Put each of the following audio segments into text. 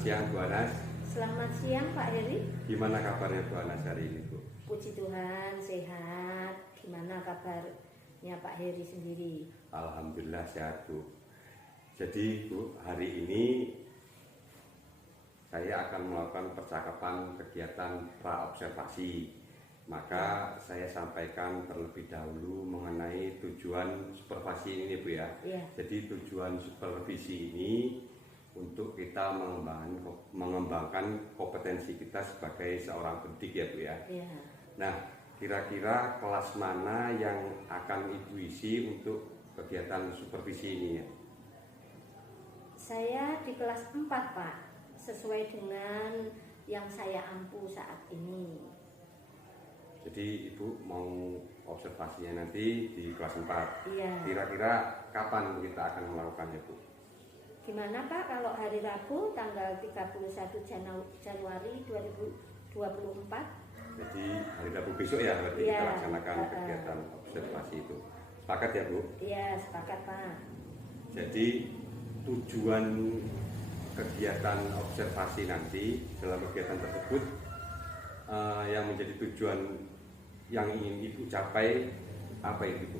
siang Bu Anas. Selamat siang Pak Heri. Gimana kabarnya Bu Anas hari ini Bu? Puji Tuhan sehat. Gimana kabarnya Pak Heri sendiri? Alhamdulillah sehat Bu. Jadi Bu, hari ini saya akan melakukan percakapan kegiatan pra-observasi. Maka saya sampaikan terlebih dahulu mengenai tujuan supervisi ini Bu ya. Iya. Jadi tujuan supervisi ini untuk kita mengembangkan kompetensi kita sebagai seorang pendidik ya Bu ya. Iya. Nah, kira-kira kelas mana yang akan Ibu isi untuk kegiatan supervisi ini ya? Saya di kelas 4 Pak, sesuai dengan yang saya ampu saat ini. Jadi Ibu mau observasinya nanti di kelas 4. Iya. Kira-kira kapan kita akan melakukannya Bu? Gimana Pak kalau hari Rabu tanggal 31 Januari 2024? Jadi hari Rabu besok ya berarti Iya. kita laksanakan kegiatan observasi itu. Sepakat ya Bu? Iya, sepakat Pak. Jadi tujuan kegiatan observasi nanti dalam kegiatan tersebut yang menjadi tujuan yang ingin Ibu capai apa itu Bu?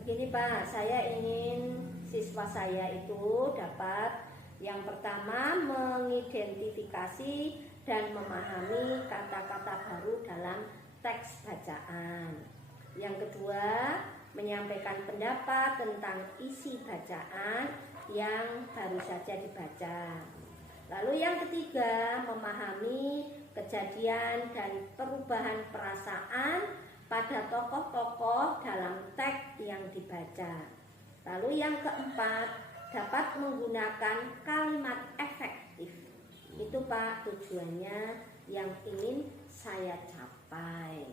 Begini Pak, saya ingin siswa saya itu dapat yang pertama mengidentifikasi dan memahami kata-kata baru dalam teks bacaan. Yang kedua, menyampaikan pendapat tentang isi bacaan yang baru saja dibaca. Lalu yang ketiga, memahami kejadian dan perubahan perasaan pada tokoh-tokoh dalam teks yang dibaca. Lalu yang keempat, dapat menggunakan kalimat efektif. Itu Pak tujuannya yang ingin saya capai.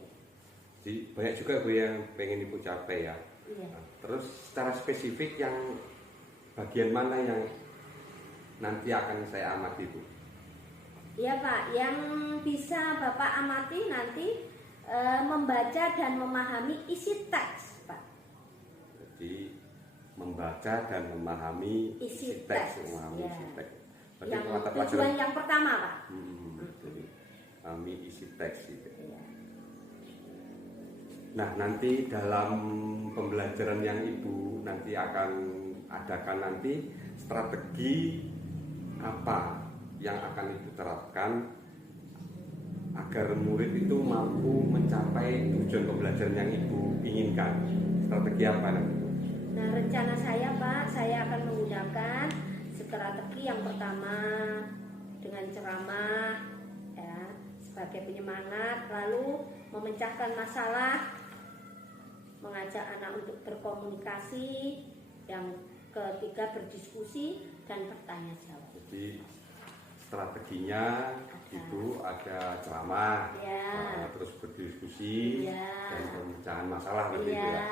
Jadi banyak juga Bu yang pengen Ibu capai ya. Iya. Terus secara spesifik yang bagian mana yang nanti akan saya amati Bu? Iya Pak, yang bisa Bapak amati nanti membaca dan memahami isi teks Pak. Jadi membaca dan memahami isi teks, memahami ya. isi teks. Berarti Yang mata tujuan pelajaran yang pertama Pak. jadi memahami isi teks gitu. Iya. Nah, nanti dalam pembelajaran yang Ibu nanti akan adakan nanti strategi apa yang akan Ibu terapkan agar murid itu mampu mencapai tujuan pembelajaran yang Ibu inginkan. Strategi apa nanti? Nah, rencana saya Pak, saya akan menggunakan strategi yang pertama dengan ceramah ya, sebagai penyemangat, lalu memecahkan masalah, mengajak anak untuk berkomunikasi, yang ketiga berdiskusi dan bertanya jawab. Jadi strateginya itu ada ceramah, Ya. terus berdiskusi Ya. dan pemecahan masalah begitu Iya. ya.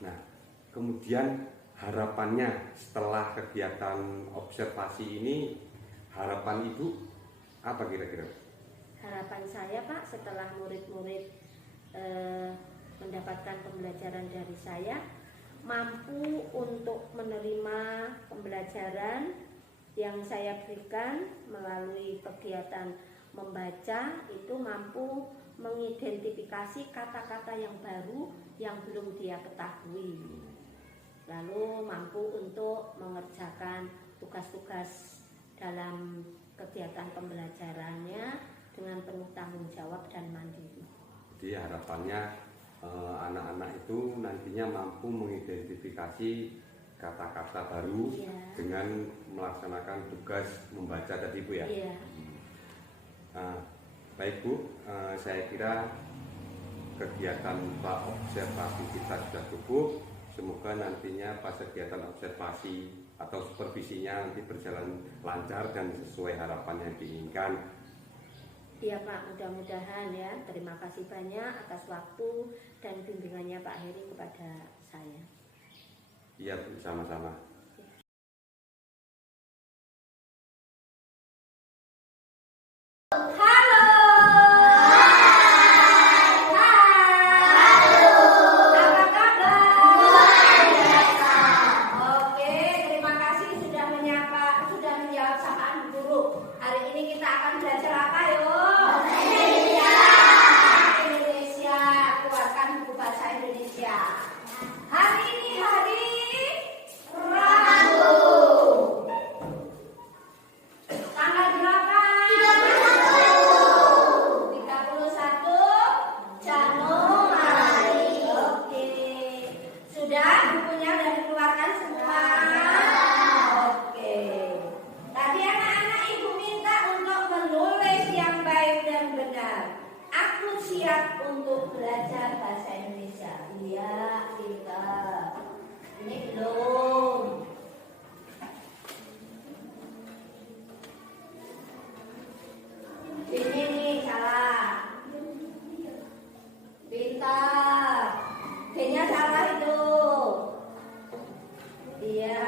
Nah, kemudian harapannya setelah kegiatan observasi ini, harapan Ibu apa kira-kira? Harapan saya Pak, setelah murid-murid mendapatkan pembelajaran dari saya, mampu untuk menerima pembelajaran yang saya berikan melalui kegiatan membaca, itu mampu mengidentifikasi kata-kata yang baru yang belum dia ketahui. Lalu mampu untuk mengerjakan tugas-tugas dalam kegiatan pembelajarannya dengan penuh tanggung jawab dan mandiri. Jadi harapannya anak-anak itu nantinya mampu mengidentifikasi kata-kata baru dengan melaksanakan tugas membaca tadi Bu ya. Iya. Baik Bu, saya kira kegiatan observasi kita sudah cukup. Semoga nantinya pas kegiatan observasi atau supervisinya nanti berjalan lancar dan sesuai harapan yang diinginkan. Iya Pak, mudah-mudahan ya. Terima kasih banyak atas waktu dan bimbingannya Pak Heri kepada saya. Iya Bu, sama-sama. Oke, terima kasih sudah menyapa untuk belajar bahasa Indonesia? Iya, pintar. Ini belum. Ini nih salah. Pintar. B-nya salah itu. Iya.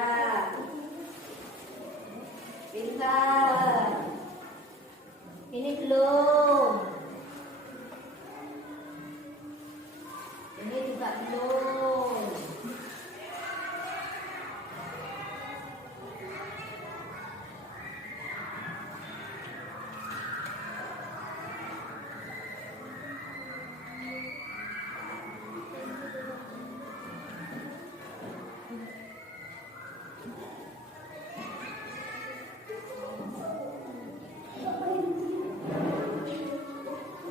Pintar. Ini belum. Ini juga belum.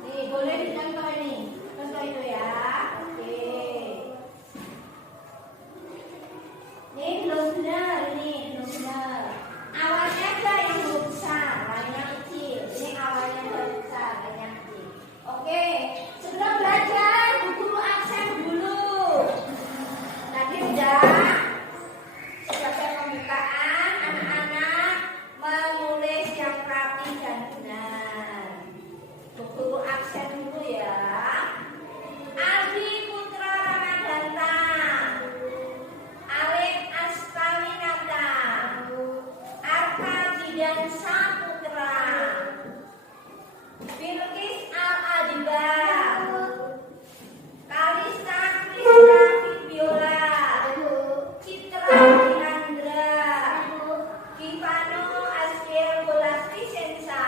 Nih, boleh dicontoh ini. Contoh itu ya. Oke. Ini belum benar, ini belum benar. Awalnya aja yang belum besar, lainnya kecil. Ini awalnya belum besar, lainnya kecil. Oke. Sebelum belajar, Bu Guru absen dulu. Tadi udah sebagai pembukaan, anak-anak menulis yang rapi dan benar. Bu Guru absen dulu ya. Aldi Putra Ramadhanta, Alif Astaminata, Arka Jidansa Putra, Bilqis Al-Adiba, Kalista Krisna Fibiola, Citra Diandra, Kivano Asriel Bolasti Sensa,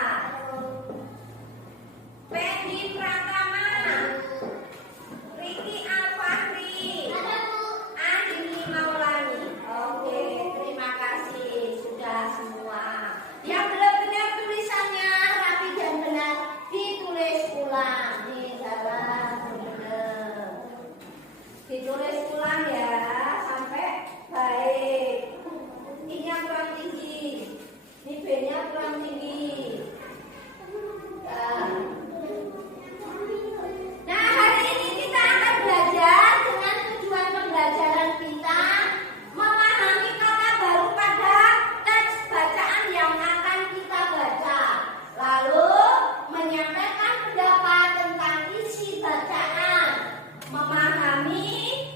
Pendi Pratama, Riki Al-Fahri, Andini Maulani. Oke, terima kasih sudah semua. Yang belum benar tulisannya rapi dan benar ditulis ulang. Nih salah benar. Ditulis ulang ya sampai baik. I-nya kurang tinggi, ini B-nya kurang tinggi. Nah, hari ini kita akan belajar dengan tujuan pembelajaran kita memahami kata baru pada teks bacaan yang akan kita baca. Lalu menyampaikan pendapat tentang isi bacaan, memahami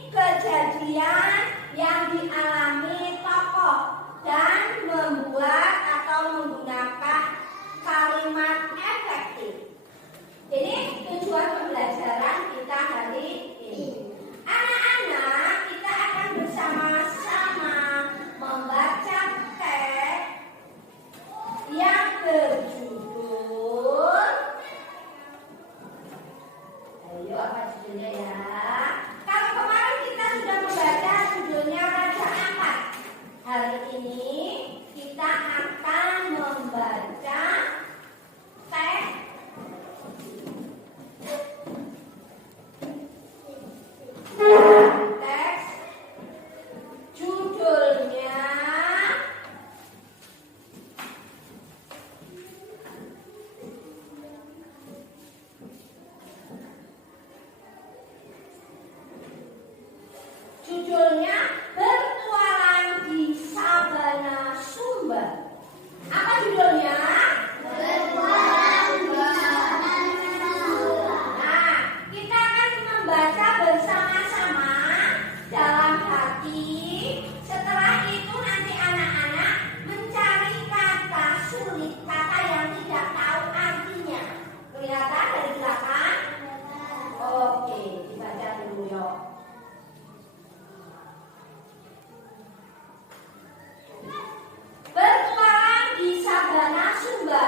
kejadian yang dialami tokoh dan membuat atau menggunakan kalimat efektif. Ini tujuan pembelajaran kita hari ini. Anak-anak, kita akan bersama-sama membaca teks yang berjudul. Ayo, apa judulnya ya? Kalau kemarin kita sudah membaca judulnya Raja Ampat. Hari ini kita akan membaca teks judulnya Bertualang di Sabana Sumba. Apa judulnya? Bertualang di Sabana Sumba. Nah, kita akan membaca bersama-sama dalam hati. Setelah itu nanti anak-anak mencari kata sulit, kata yang tidak tahu artinya. Kelihatan dari belakang? Oke, dibaca dulu yuk. Bertualang di Sabana Sumba.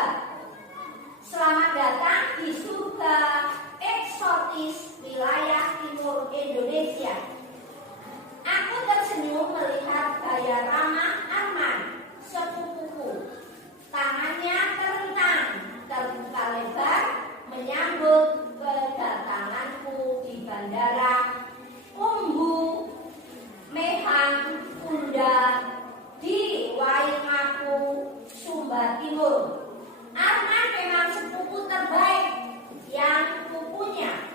Selamat datang di surga eksotis wilayah timur Indonesia. Aku tersenyum melihat gaya ramah Arman, sepupuku. Tangannya terentang, terbuka lebar, menyambut kedatanganku di bandara Umbu Mehang Kunda di Waingapu, Sumba Timur. Arman memang sepupu terbaik yang kupunya.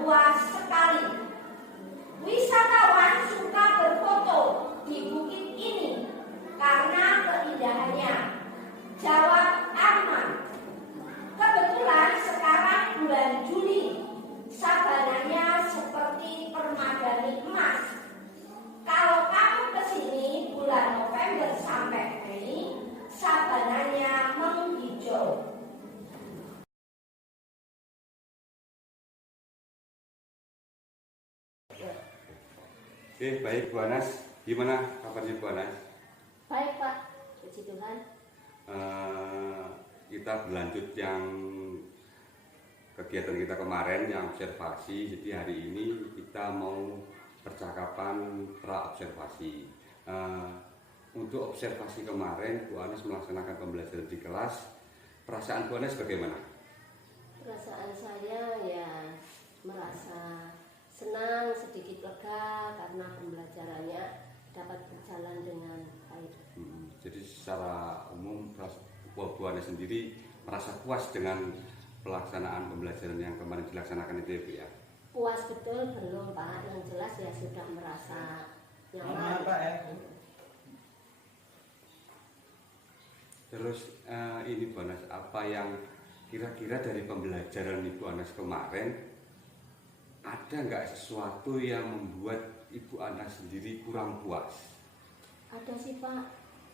luas sekali. Wisatawan suka berfoto di bukit ini karena keindahannya. Jawab Arman. Kebetulan sekarang bulan Juli, sabananya seperti permadani emas. Kalau kamu kesini bulan November sampai Mei, sabananya menghijau. Baik Bu Anas, gimana kabarnya Bu Anas? Baik Pak, puji Tuhan. Kita berlanjut yang kegiatan kita kemarin yang observasi. Jadi hari ini kita mau percakapan pra observasi. Untuk observasi kemarin Bu Anas melaksanakan pembelajaran di kelas. Perasaan Bu Anas bagaimana? Perasaan saya ya merasa senang, sedikit lega karena pembelajarannya dapat berjalan dengan baik. Jadi secara umum Bu Anas sendiri merasa puas dengan pelaksanaan pembelajaran yang kemarin dilaksanakan itu ya Bu ya? Puas betul belum Pak, yang jelas ya sudah merasa nyaman. Terus ini Bu Anas, apa yang kira-kira dari pembelajaran Ibu Anas kemarin, ada nggak sesuatu yang membuat Ibu Anas sendiri kurang puas? Ada sih Pak,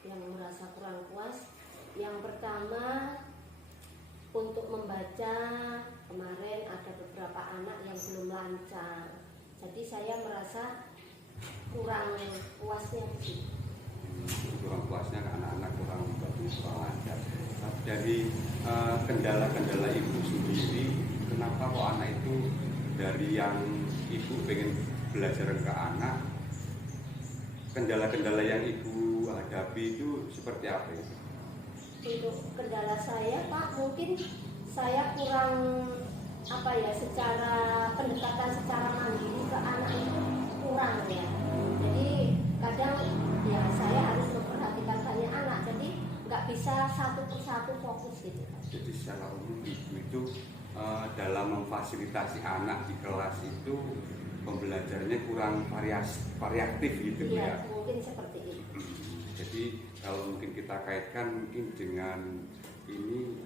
yang merasa kurang puas. Yang pertama, untuk membaca kemarin ada beberapa anak yang belum lancar. Jadi saya merasa kurang puasnya sih. Kurang puasnya anak-anak kurang bagus, kurang lancar. Dari kendala-kendala Ibu sendiri, kenapa kok anak itu dari yang Ibu pengen belajar ke anak, kendala-kendala yang Ibu hadapi itu seperti apa itu? Untuk kendala saya Pak, mungkin saya kurang secara pendekatan secara mandiri ke anak itu kurang ya. Jadi kadang ya saya harus memperhatikan banyak anak, jadi nggak bisa satu persatu fokus gitu. Jadi secara umum Ibu itu dalam memfasilitasi anak di kelas itu pembelajarannya kurang variatif gitu ya. Ya. Mungkin seperti itu. Jadi kalau mungkin kita kaitkan mungkin dengan ini,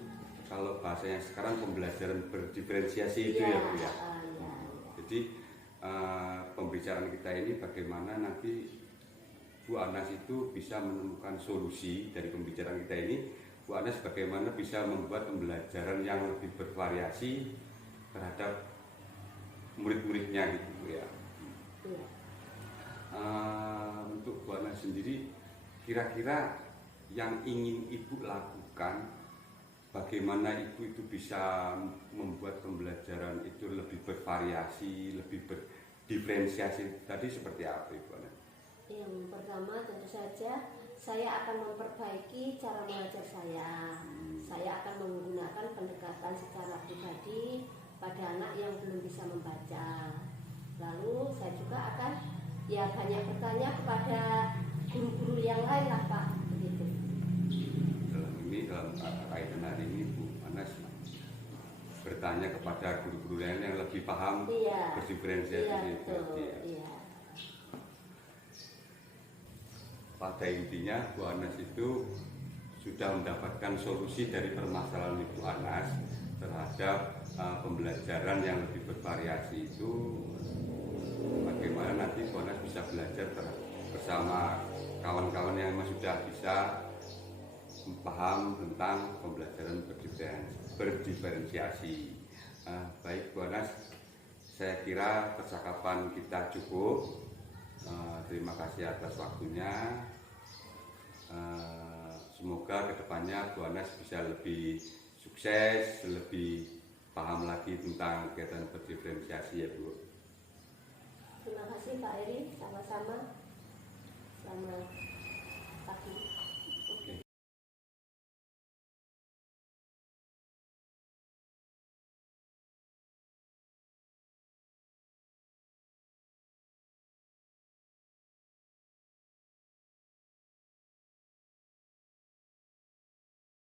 kalau bahasanya sekarang pembelajaran berdiferensiasi itu ya Bu ya. Jadi pembicaraan kita ini bagaimana nanti Bu Anas itu bisa menemukan solusi dari pembicaraan kita ini. Bu Anas bagaimana bisa membuat pembelajaran yang lebih bervariasi terhadap murid-muridnya gitu Bu ya. Untuk Bu Anas sendiri, kira-kira yang ingin Ibu lakukan, bagaimana Ibu itu bisa membuat pembelajaran itu lebih bervariasi, lebih berdiferensiasi tadi seperti apa Ibu Anas? Yang pertama tentu saja saya akan memperbaiki cara mengajar saya. Saya akan menggunakan pendekatan secara pribadi pada anak yang belum bisa membaca. Lalu saya juga akan banyak bertanya kepada guru-guru yang lain lah Pak, begitu. Dalam kaitan hari ini Bu Anas bertanya kepada guru-guru lain yang lebih paham berdiferensiasi itu. Pada intinya Bu Anas itu sudah mendapatkan solusi dari permasalahan Ibu Anas terhadap pembelajaran yang lebih bervariasi itu. Bagaimana nanti Bu Anas bisa belajar bersama kawan-kawan yang memang sudah bisa paham tentang pembelajaran berdiferensiasi. Baik Bu Anas, saya kira percakapan kita cukup. Terima kasih atas waktunya. Semoga kedepannya Bu Anas bisa lebih sukses, lebih paham lagi tentang kegiatan berdiferensiasi ya Bu. Terima kasih Pak Eri, sama-sama. Selamat pagi.